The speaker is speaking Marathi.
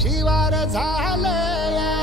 शिवार झाले